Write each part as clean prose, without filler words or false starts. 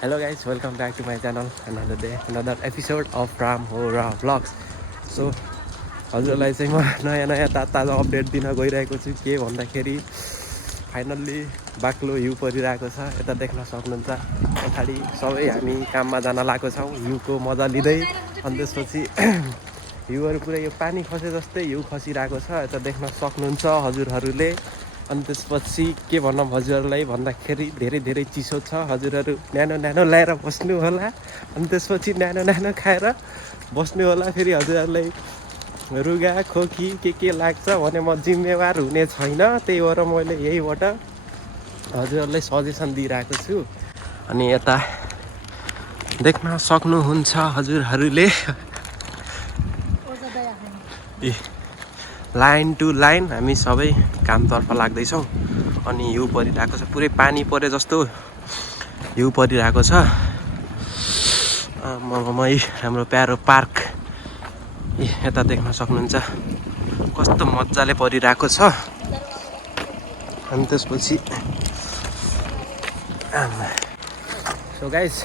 Hello guys, welcome back to my channel. Another day, another episode of Ram Hora Vlogs. So हजुरलाई चाहिँ म नयाँ नयाँ ताजा अपडेट दिन गइरहेको छु के भन्दाखेरि फाइनल्ली बाक्लो हिउँ परिरहेको छ। यता देख्न सक्नुहुन्छ पछाडि सबै हामी काममा जान लागेको छौँ हिउँको मजा लिँदै। अनि त्यसपछि हिउँहरू पुरै यो पानी खसे जस्तै हिउँ खसिरहेको छ यता देख्न सक्नुहुन्छ हजुरहरूले। अनि त्यसपछि के भनौँ हजुरहरूलाई भन्दाखेरि धेरै चिसो छ। हजुरहरू न्यानो न्यानो ल्याएर बस्नु होला। अनि त्यसपछि न्यानो न्यानो खाएर बस्नु होला। फेरि हजुरहरूलाई रुगा खोकी के लाग्छ भने म जिम्मेवार हुने छैन। त्यही भएर मैले यहीबाट हजुरहरूलाई सजेसन दिइरहेको छु। अनि यता देख्न सक्नुहुन्छ हजुरहरूले लाइन टु लाइन हामी सबै कामतर्फ लाग्दैछौँ। अनि हिउँ परिरहेको छ, पुरै पानी परे जस्तो हिउँ परिरहेको छ। ममै हाम्रो प्यारो पार्क यता देख्न सक्नुहुन्छ कस्तो मजाले परिरहेको छ। अनि त्यसपछि सो गाइस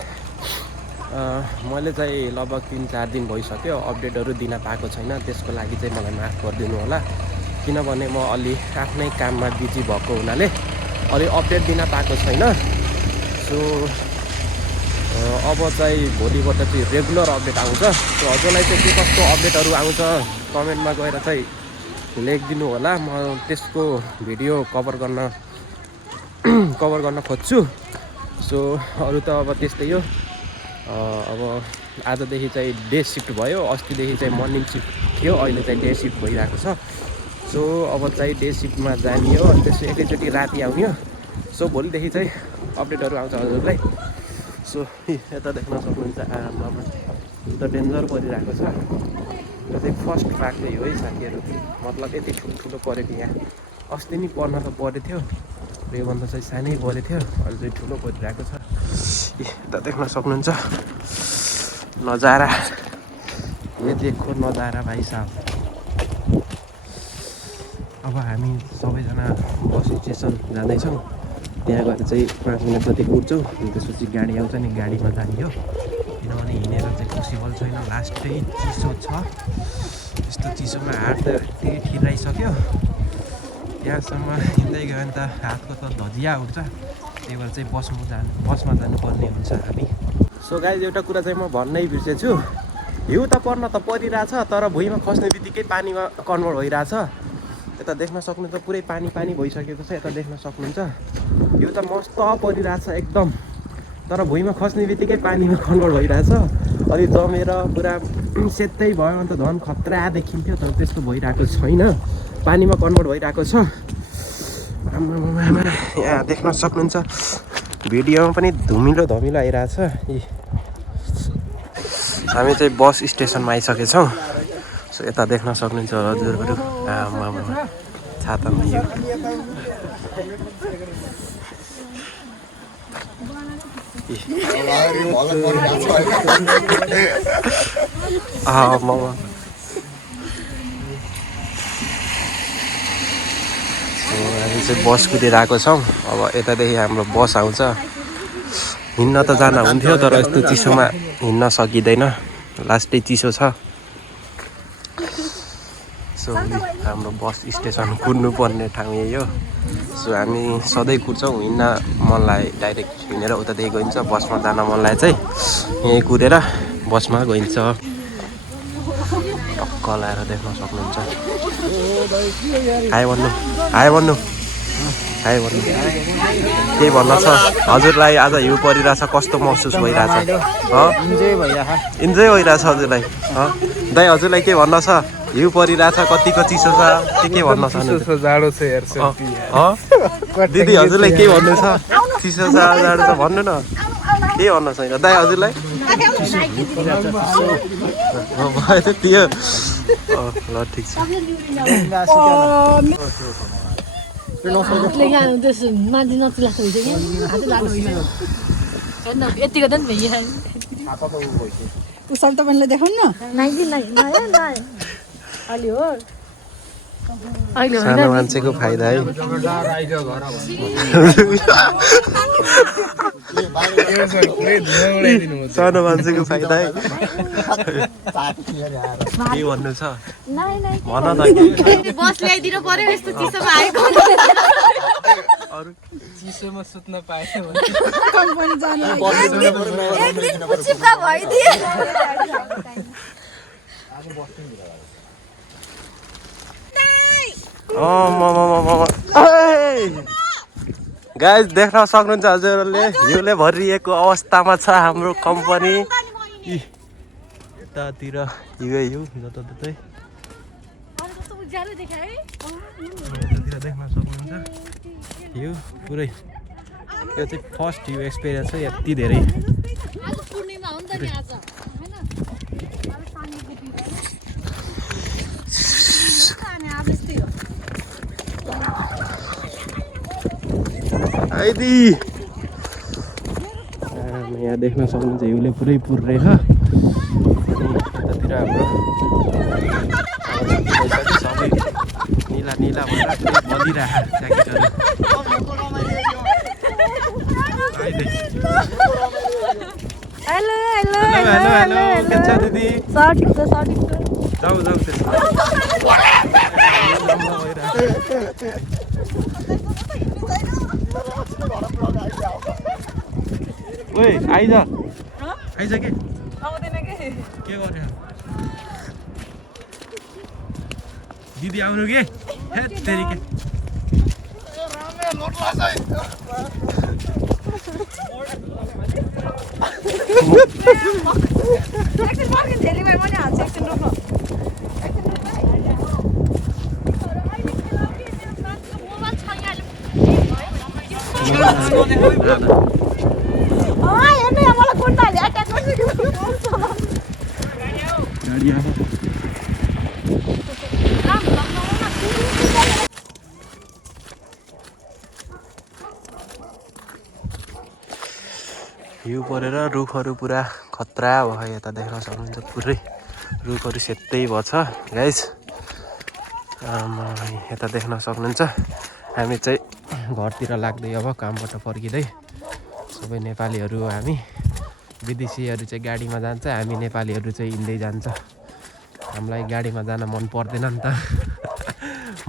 मैले चाहिँ लगभग 3-4 दिन भइसक्यो अपडेटहरू दिन पाएको छैन। त्यसको लागि चाहिँ मलाई माफ गरिदिनु होला, किनभने म अलि आफ्नै काममा बिजी भएको हुनाले अलि अपडेट दिन पाएको छैन। सो अब चाहिँ भोलिबाट चाहिँ रेगुलर अपडेट आउँछ। सो हजुरलाई चाहिँ के कस्तो अपडेटहरू आउँछ कमेन्टमा गएर चाहिँ लेखिदिनु होला। म त्यसको भिडियो कभर गर्न खोज्छु। सो अरू त अब त्यस्तै हो। अब आजदेखि चाहिँ डे सिफ्ट भयो, अस्तिदेखि चाहिँ मर्निङ सिफ्ट थियो, अहिले चाहिँ डे सिफ्ट भइरहेको छ। सो अब चाहिँ डे सिफ्टमा जाने हो, अनि त्यसपछि एकैचोटि राति आउने हो। सो भोलिदेखि चाहिँ अपडेटहरू आउँछ हजुरलाई। सो यता देख्न सक्नुहुन्छ आमामा त डेन्जर परिरहेको छ। यो चाहिँ फर्स्ट पार्कले हो है साथीहरू, मतलब यति ठुलो पऱ्यो कि यहाँ अस्ति नै पर्न त परेको थियो, योभन्दा चाहिँ सानै परेको थियो, अहिले चाहिँ ठुलो परिरहेको छ। यता देख्न सक्नुहुन्छ नजारा, ये देखो नजारा भाइ साहब। अब हामी सबैजना बस स्टेसन जाँदैछौँ। त्यहाँ गएर चाहिँ 5 मिनट जति कुर्छौँ, अनि त्यसपछि गाडी आउँछ नि, गाडीमा जाने हो। किनभने हिँडेर चाहिँ पोसिबल छैन, लास्टै चिसो छ। यस्तो चिसोमा हात त यति ठिराइसक्यो, त्यहाँसम्म हिँड्दै गयो भने त हातको त धजिया हुन्छ। त्यही भएर चाहिँ बसमा जानुपर्ने हुन्छ हामी। सो गाइस एउटा कुरा चाहिँ म भन्नै बिर्सेछु, हिउँ त पर्न त परिरहेछ, तर भुइँमा खस्ने बित्तिकै पानीमा कन्भर्ट भइरहेछ। यता देख्न सक्नुहुन्छ पुरै पानी भइसकेको छ। यता देख्न सक्नुहुन्छ हिउँ त मस्त परिरहेछ एकदम, तर भुइँमा खस्ने बित्तिकै पानीमा कन्भर्ट भइरहेछ। अनि जमेर पुरा सेतै भयो भने त झन् खतरा देखिन्थ्यो, तर त्यस्तो भइरहेको छैन, पानीमा कन्भर्ट भइरहेको छ। यहाँ देख्न सक्नुहुन्छ भिडियोमा पनि धमिलो आइरहेछ। हामी चाहिँ बस स्टेसनमा आइसकेछौँ। सो यता देख्न सक्नुहुन्छ हजुरहरू आमामा छातामा यो हामी चाहिँ बस कुदेर आएको छौँ। अब यतादेखि हाम्रो बस आउँछ। हिँड्न त जान हुन्थ्यो, तर यस्तो चिसोमा हिँड्न सकिँदैन, लास्टै चिसो छ। सो हाम्रो बस स्टेसन कुद्नुपर्ने ठाउँ यही हो। सो हामी सधैँ कुद्छौँ, हिँड्न मनलाई डाइरेक्ट हिँडेर उतादेखि गइन्छ, बसमा जान मनलाई चाहिँ यहीँ कुदेर बसमा गइन्छ। टक्क लाएर देख्न सक्नुहुन्छ। हाई भन्नु के भन्न छ हजुरलाई? आज हिउँ परिरहेछ, कस्तो महसुस भइरहेछ? इन्जोय भइरहेछ हजुरलाई? दाइ हजुरलाई के भन्न छ? हिउँ परिरहेछ, कतिको चिसो छ, के भन्न छ? जाडो छ यार। दिदी हजुरलाई के भन्नु छ? चिसो छ जाडो छ भन्नु न, के भन्न छैन दाइ हजुरलाई? त्यो ल ठिक छ। उसले तपाईँलाई देखाउनु सानो मान्छेको फाइदा है। सानो मान्छेको फाइदा है के भन्नु छ भन न बस ल्याइदिनु पर्यो यस्तो चिसोमा आएको अरू चिसोमा सुत्न पाएँ कम्पनी जानु एक दिन चिप्का भइदिए गाइस देख्न सक्नुहुन्छ हजुरहरूले हिउँले भरिएको अवस्थामा छ हाम्रो कम्पनी यतातिर हिउँ जताततै यतातिर देख्न सक्नुहुन्छ हिउँ पुरै यो चाहिँ फर्स्ट हिउँ एक्सपिरियन्स हो यति धेरै पूर्णिमा हो नि त नि आज आइदी यहाँ देख्न सक्नुहुन्छ हिउँले पुरै पुर्रेछ यतातिर हाम्रो सबै निला निला भएर बलिरहेको ज्याकेटहरू हेलो हेलो हेलो हेलो के छ दिदी सटिक छ जाऊ जाऊ त्यसो ओए आइज आइज के आउँदैन के गर्यो दिदी आउनु के हेत तेरिके एकछिन पर्खिन धेरै भयो मैले हाल्छु एकछिन रोक्नु गाडी आयो हिउँ परेर रुखहरू पुरा खतरा भयो यता देख्न सक्नुहुन्छ पुरै रुखहरू सेतै भएको छ गाइस यता देख्न सक्नुहुन्छ हामी चाहिँ घरतिर लाग्दै अब कामबाट फर्किँदै सबै नेपालीहरू हामी विदेशीहरू चाहिँ गाडीमा जान्छ हामी नेपालीहरू चाहिँ हिँड्दै जान्छ हामीलाई गाडीमा जान मन पर्दैन नि त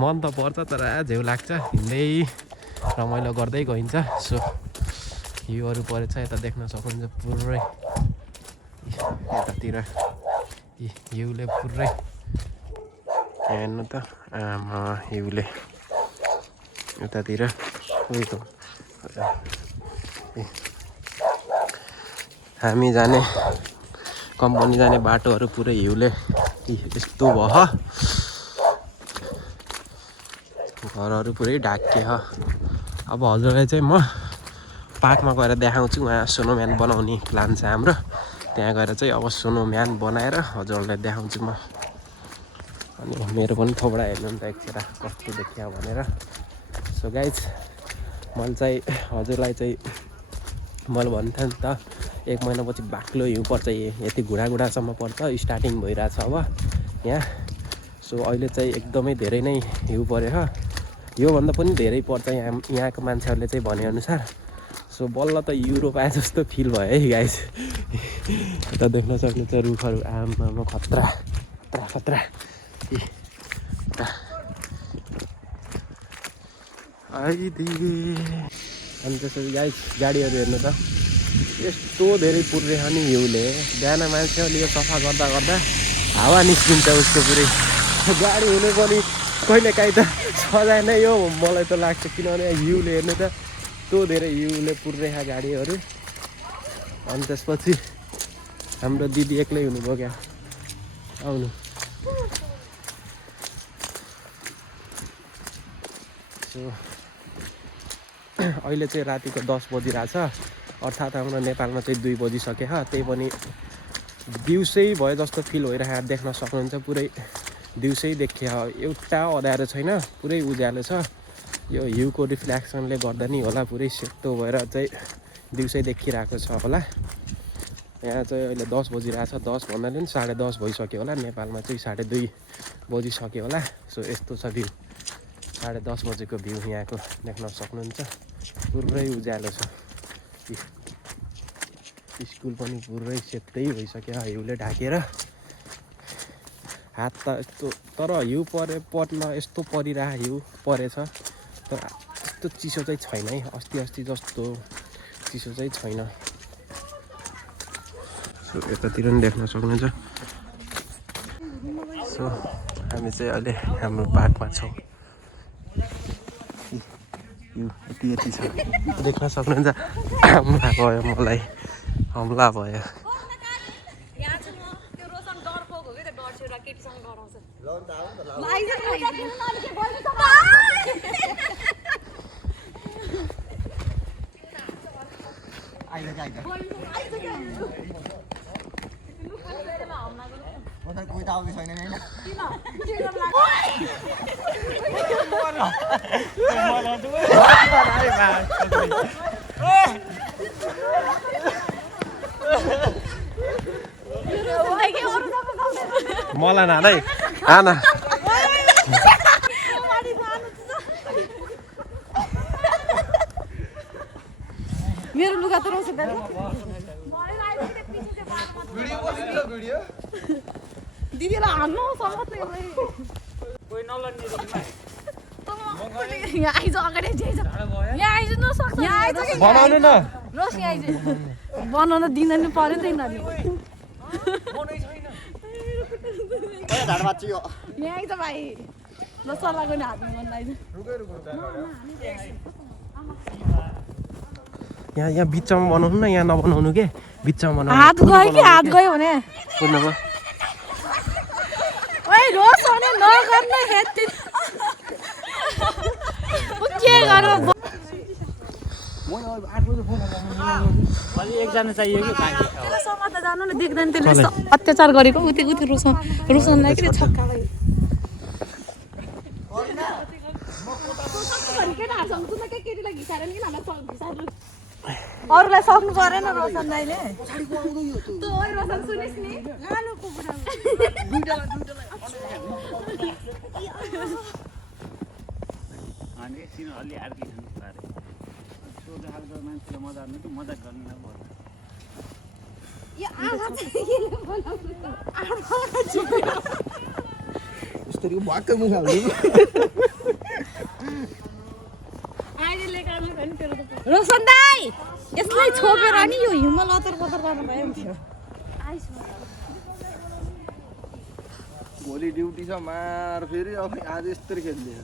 मन त पर्छ तर झेउ लाग्छ हिँड्दै रमाइलो गर्दै गइन्छ सो हिउँहरू परेछ यता देख्न सक्नुहुन्छ पुरै यतातिर हिउँले पुरै हेर्नु त हिउँले यतातिर उयो हामी जाने कम्पनी जाने बाटोहरू पुरै हिउँले यस्तो भयो घरहरू पुरै ढाकियो अब हजुरलाई चाहिँ म पार्कमा गएर देखाउँछु उहाँ स्नोम्यान बनाउने प्लान छ हाम्रो त्यहाँ गएर चाहिँ अब स्नोम्यान बनाएर हजुरहरूलाई देखाउँछु म अनि मेरो पनि थोपडा हेर्नु नि त एकखेर कस्तो देखियो भनेर सो गाइज मैले चाहिँ हजुरलाई चाहिँ मैले भन्थेँ नि त 1 महिनापछि बाक्लो हिउँ पर्छ यति घुँडासम्म पर्छ स्टार्टिङ भइरहेछ अब यहाँ सो अहिले चाहिँ एकदमै धेरै नै हिउँ पऱ्यो योभन्दा पनि धेरै पर्छ यहाँको मान्छेहरूले चाहिँ भनेअनुसार सो बल्ल त युरोप आए जस्तो फिल भयो है गाइस यता देख्न सक्नुहुन्छ रुखहरू आमा खतरा खतरा खतरा आइदे अनि त्यसरी गाइस गाडीहरू हेर्नु त यस्तो धेरै पुर्रेछ नि हिउँले बिहान मान्छेहरूले यो सफा गर्दा गर्दा हावा निस्किन्छ उसको पुरै गाडी हुनु पनि कहिलेकाहीँ त सजाय नै हो मलाई त लाग्छ किनभने हिउँले हेर्नु त यस्तो धेरै हिउँले पुर्रेछ गाडीहरू अनि त्यसपछि हाम्रो दिदी एक्लै हुनुभयो क्या आउनु सो अहिले चाहिँ रातिको 10 बजिरहेछ अर्थात् हाम्रो नेपालमा चाहिँ 2 बजिसक्यो त्यही पनि दिउँसै भयो जस्तो फिल भइरहेको देख्न सक्नुहुन्छ पुरै दिउँसै देखियो एउटा अँध्यारो छैन पुरै उज्यालो छ यो हिउँको रिफ्लेक्सनले गर्दा नि होला पुरै सेतो भएर चाहिँ दिउँसै देखिरहेको छ होला यहाँ चाहिँ अहिले 10 बजिरहेछ 10 भन्नाले पनि 10:30 भइसक्यो होला नेपालमा चाहिँ 2:30 बजिसक्यो होला सो यस्तो छ भ्यू 10:30 बजेको भ्यू यहाँको देख्न सक्नुहुन्छ पुरै उज्यालो छ स्कुल पनि पुरै सेतै भइसक्यो हिउँले ढाकेर हात त यस्तो तर हिउँ पर्न यस्तो परिरहेको हिउँ परेछ तर यस्तो चिसो चाहिँ छैन है अस्ति जस्तो चिसो चाहिँ छैन सो यतातिर पनि देख्न सक्नुहुन्छ सो हामी चाहिँ अहिले हाम्रो बाटोमा छौँ यति छ देख्न सक्नुहुन्छ हमला भयो मलाई हमला भयो कोही त आउँदै छैन हैन मलाई नानै आना मेरो लुगा त रोसे दिदीलाई हान्नु समत यहाँ आइज अगाडि यहाँ आइज नसक्छ यहाँ आइज बनाउनु न रोस यहाँ आइज बनाउन दिँदैन पर्यो नि त यिनीहरूले यहाँ आइज भाइ ल सल्लाहको नि हातमा मन आइज यहाँ बिचमा बनाउनु न यहाँ नबनाउनु के बिचमा बनाउनु हात गयो कि हात गयो भने बुझ्नुभयो ओइ रोस भने नगर्ने हेत के गर्नु एकजना चाहियो कि समाज त जानु न देख्दैन त्यसले अत्याचार गरेको उति रोशनलाई के छक्का भयो अरूलाई सक्नु परेन रोशन दाइले रोशन सुनिस् नि रोशन दाइ यसलाई छोपेर नि यो हिउँमा लतर पतर गर्न भए हुन्थ्यो भोलि ड्युटी छ मार फेरि अब आज यस्तरी खेल्ने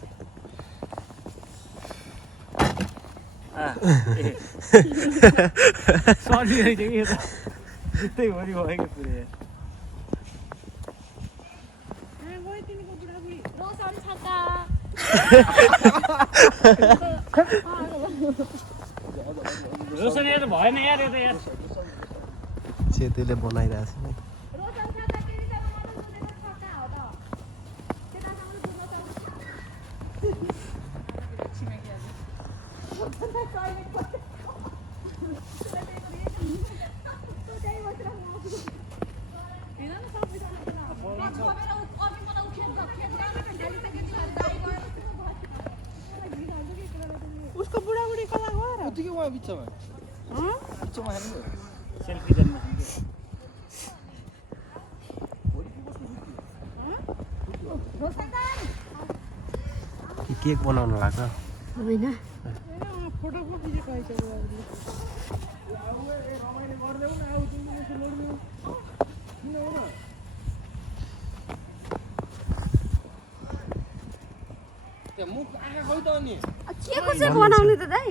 त्यस्तै भरि भएको पुरै रोशन यार भएन यार यो त यार सेतुले बनाइरहेछ नि उसको बुढाबुढी कला गएर कतिको उहाँ बिचमा बिचमा हेर्नु सेल्फी जन्म केक बनाउनु लाग्छ होइन फोटो पो खिचेको रहेछ बुढाबुढीले मुख आँखा खै त अनि के कसरी बनाउने त दाइ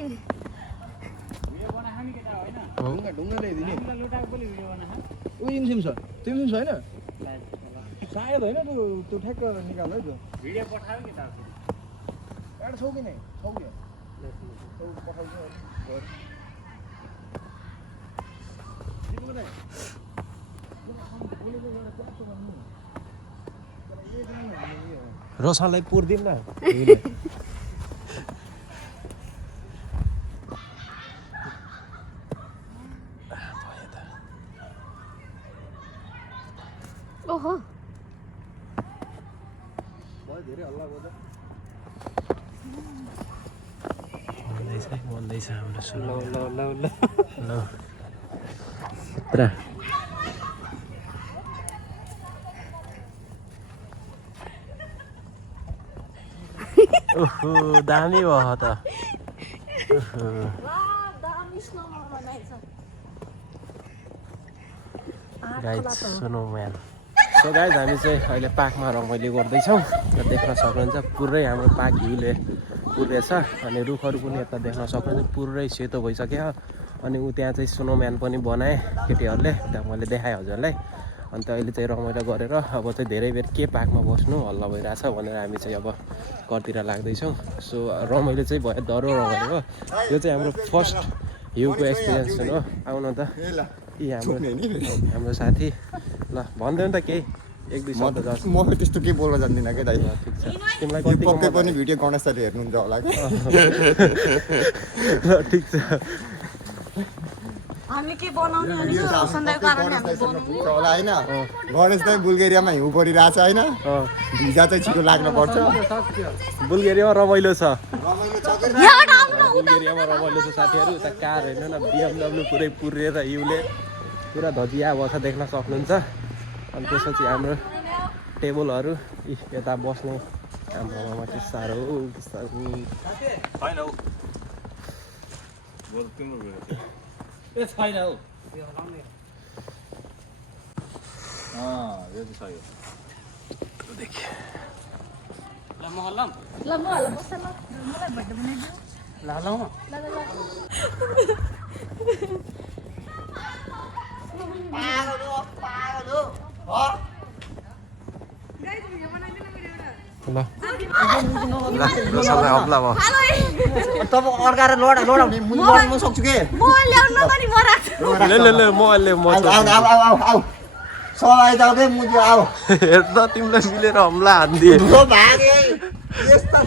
ढुङ्गा ढुङ्गा ल्याइदिने ऊ इन्सिम छ त्यो इन्सिम छैन सायद होइन त्यो ठ्याक्क निकाल है त्यो भिडियो पठायो नि त काट छौ कि नै छौ कि पठाउँछु रोशनलाई पुर्दिम न ओहो धेरै हल्ला गर्दा भन्दैछ हाम्रो सुरु ल ल ल ल ल खतरा ओहो दामी भयो त गाइज स्नोम्यान सो गाइज हामी चाहिँ अहिले पार्कमा रमाइलो गर्दैछौँ र देख्न सक्नुहुन्छ पुरै हाम्रो पार्क हिउँले पुरेछ अनि रुखहरू पनि यता देख्न सक्नुहुन्छ पुरै सेतो भइसक्यो अनि ऊ त्यहाँ चाहिँ स्नोम्यान पनि बनाए केटीहरूले त्यहाँ मैले देखाएँ हजुरलाई अन्त अहिले चाहिँ रमाइलो गरेर अब चाहिँ धेरै बेर के पार्कमा बस्नु हल्ला भइरहेछ भनेर हामी चाहिँ अब घरतिर लाग्दैछौँ सो रमाइलो चाहिँ भयो डह्रो रमाइलो हो यो चाहिँ हाम्रो फर्स्ट हिउँको एक्सपिरियन्स हो आउनु त यी हाम्रो साथी ल भन्दैन त केही एक दुई शब्द जस्ट म त्यस्तो केही बोल्न जान्दिनँ क्या दाइ ठिक छ तिमीलाई यो पक्कै पनि भिडियो गणेशले हेर्नुहुन्छ होला कि ठिक छ हामी के बनाउने अनि रोशनदाइको कारणले हामी बनाउनु होला होइन गणेश दाइ बुल्गेरियामा हिउँ परिरहेछ होइन भिजा चाहिँ छिटो लाग्न पर्छ बुल्गेरियामा रमाइलो छ रमाइलो छ कि बुल्गेरियामा रमाइलो छ साथीहरू उता कार हेर्नु न BMW पुरै पुरेर हिउँले पुरा धजिया बस्छ देख्न सक्नुहुन्छ अनि त्यसपछि हाम्रो टेबलहरू यता बस्ने हाम्रोमा के साह्रो तब अर्काएर लडाउने म सक्छु के म ल्याउन पनि म राख्छु आऊ सबै जाऊ के मुजी आऊ हेर्दा तिमीलाई मिलेर हमला हान्दिए भागे यस्ता